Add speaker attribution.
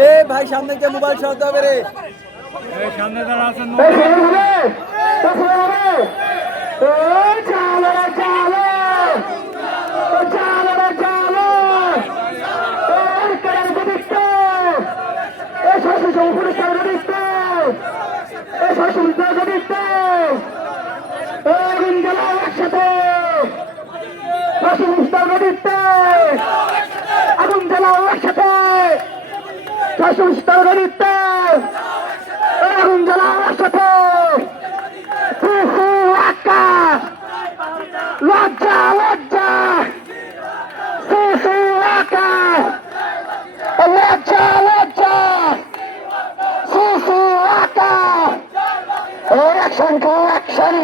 Speaker 1: এ ভাই সামনে গিয়ে মোবাইল সরাতে হবে রে।
Speaker 2: সামনে যারা আছেন
Speaker 3: এ শাসন সম্পূর্ণ কেন দিতে এ শাসন ও গুঞ্জলা একসাথে শাসন দিতে আগুন জ্বালাও একসাথে শাসন কেন আগুন জ্বালাও লজ্জা লজ্জা। আকা লজ্জা লজ্জা হু হু আকা ও অ্যাকশন টু অ্যাকশন